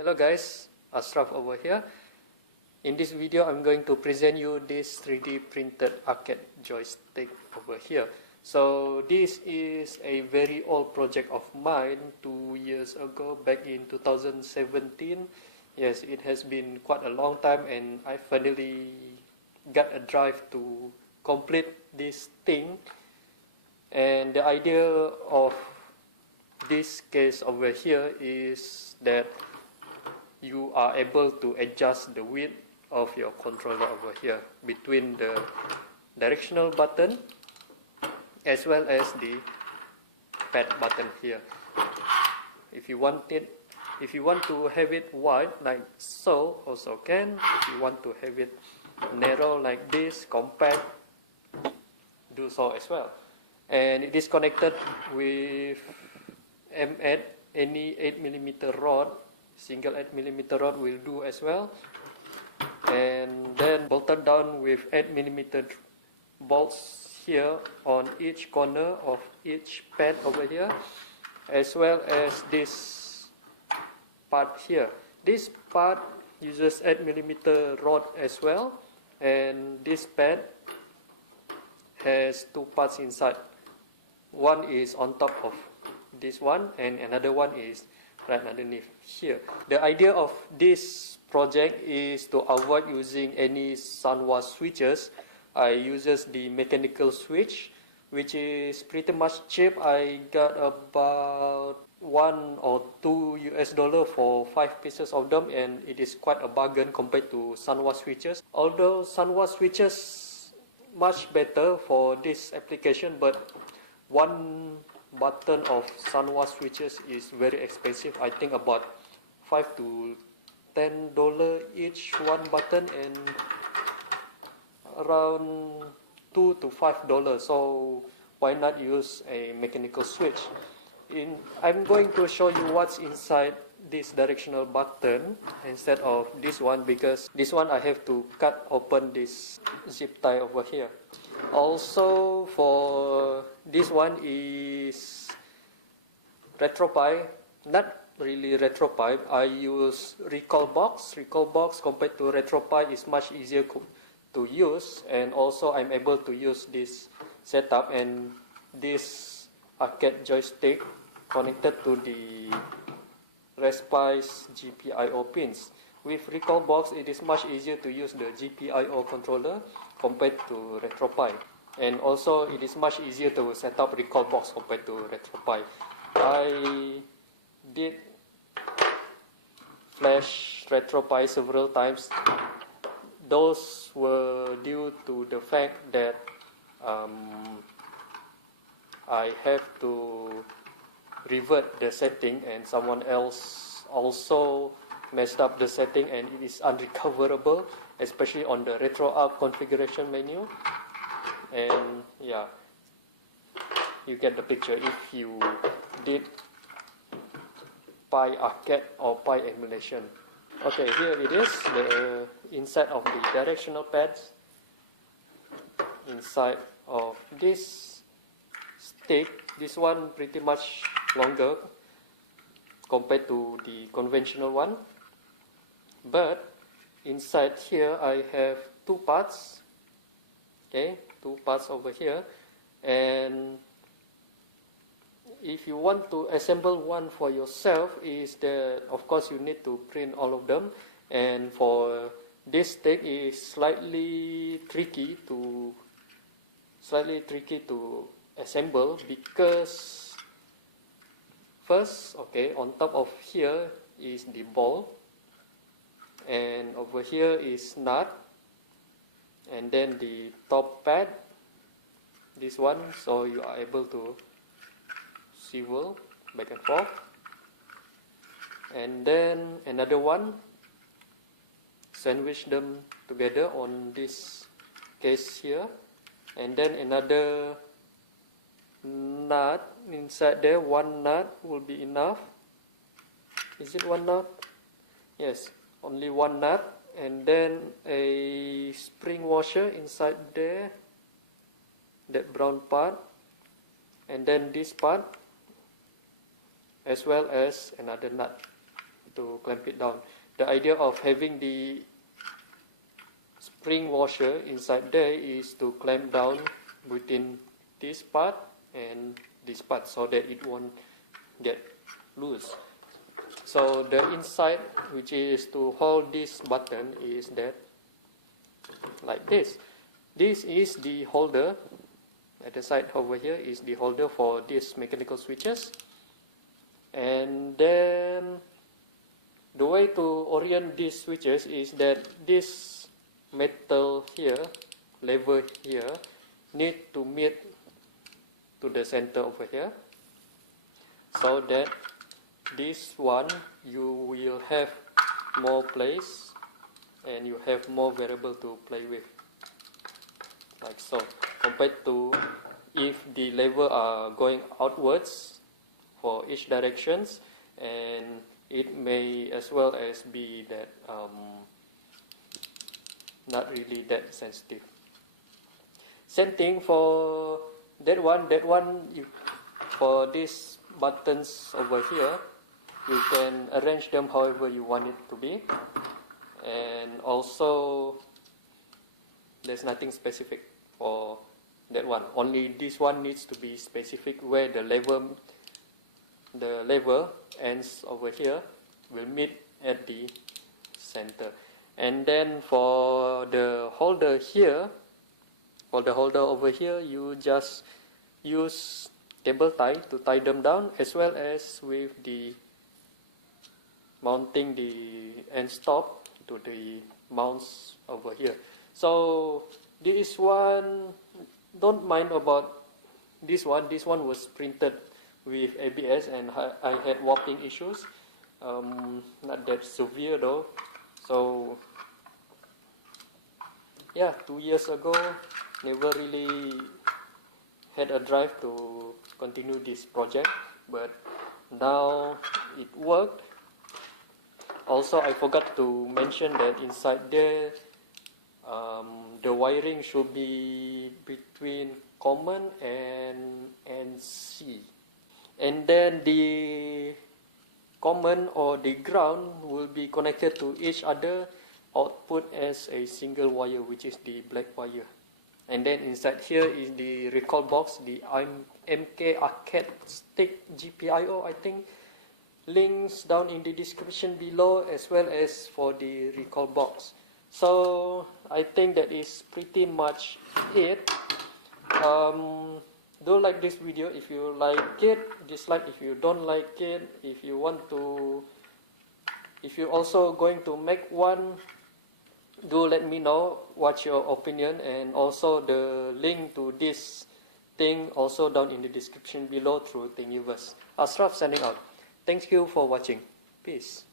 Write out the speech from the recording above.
Hello guys, Ashraf over here. In this video I'm going to present you this 3D printed arcade joystick over here. So this is a very old project of mine 2 years ago, back in 2017. Yes, it has been quite a long time and I finally got a drive to complete this thing. And the idea of this case over here is that you are able to adjust the width of your controller over here between the directional button as well as the pad button here. If you want to have it wide like so, also can. If you want to have it narrow like this, compact, do so as well. And it is connected with M8, any 8mm rod, single 8mm rod will do as well. And then bolted down with 8mm bolts here on each corner of each pad over here, as well as this part here. This part uses 8mm rod as well, and this pad has two parts inside. One is on top of this one and another one is right underneath here. The idea of this project is to avoid using any Sanwa switches. I uses the mechanical switch, which is pretty much cheap. I got about $1 or $2 for 5 pieces of them, and it is quite a bargain compared to Sanwa switches. Although Sanwa switches much better for this application, but one button of Sanwa switches is very expensive. I think about $5 to $10 each one button, and around $2 to $5. So why not use a mechanical switch? I'm going to show you what's inside this directional button instead of this one, because this one I have to cut open this zip tie over here. Also, for this one is RetroPie, not really RetroPie. I use Recalbox. Recalbox compared to RetroPie is much easier to use, and also I'm able to use this setup and this arcade joystick connected to the RetroPie's GPIO pins. With Recalbox, it is much easier to use the GPIO controller compared to RetroPie, and also it is much easier to set up Recalbox compared to RetroPie. I did flash RetroPie several times. Those were due to the fact that I have to revert the setting, and someone else also messed up the setting and it is unrecoverable, especially on the RetroArch configuration menu. And yeah, you get the picture if you did Pi Arcade or Pi emulation. Okay, here it is, the inside of the directional pads. Inside of this stick, this one pretty much longer compared to the conventional one, but inside here I have two parts. Okay, two parts over here, and if you want to assemble one for yourself, is that of course you need to print all of them, and for this stick is slightly tricky to assemble, because first, okay, on top of here is the ball, and over here is nut, and then the top pad, this one, so you are able to swivel back and forth, and then another one, sandwich them together on this case here, and then another nut inside there. One nut will be enough. Is it one nut? Yes, only one nut, and then a spring washer inside there, that brown part, and then this part, as well as another nut. to clamp it down. The idea of having the spring washer inside there is to clamp down between this part and this part so that it won't get loose. So the inside, which is to hold this button, is that like this. This is the holder. At the side over here is the holder for these mechanical switches. And then the way to orient these switches is that this metal here, lever here, need to meet to the center over here, so that this one you will have more place and you have more variable to play with, like so, compared to if the lever are going outwards for each directions, and it may as well as be that not really that sensitive. Same thing for that one. For these buttons over here, you can arrange them however you want it to be, and also there's nothing specific for that one. Only this one needs to be specific where the lever ends over here will meet at the center. And then for the holder here, for the holder over here, you just use cable tie to tie them down, as well as with the mounting the end stop to the mounts over here. So this one, don't mind about this one. This one was printed with ABS and I had warping issues. Not that severe though. So yeah, 2 years ago, never really had a drive to continue this project, but now it worked. Also, I forgot to mention that inside there, the wiring should be between common and NC. And then the common or the ground will be connected to each other, output as a single wire, which is the black wire. And then inside here is the Recalbox, the MK Arcade Stick GPIO, I think. Links down in the description below, as well as for the Recalbox. So I think that is pretty much it. Do like this video if you like it, dislike if you don't like it. If you also going to make one, do let me know what's your opinion, and also the link to this thing also down in the description below through Thingiverse. Ashraf signing out. Thank you for watching. Peace.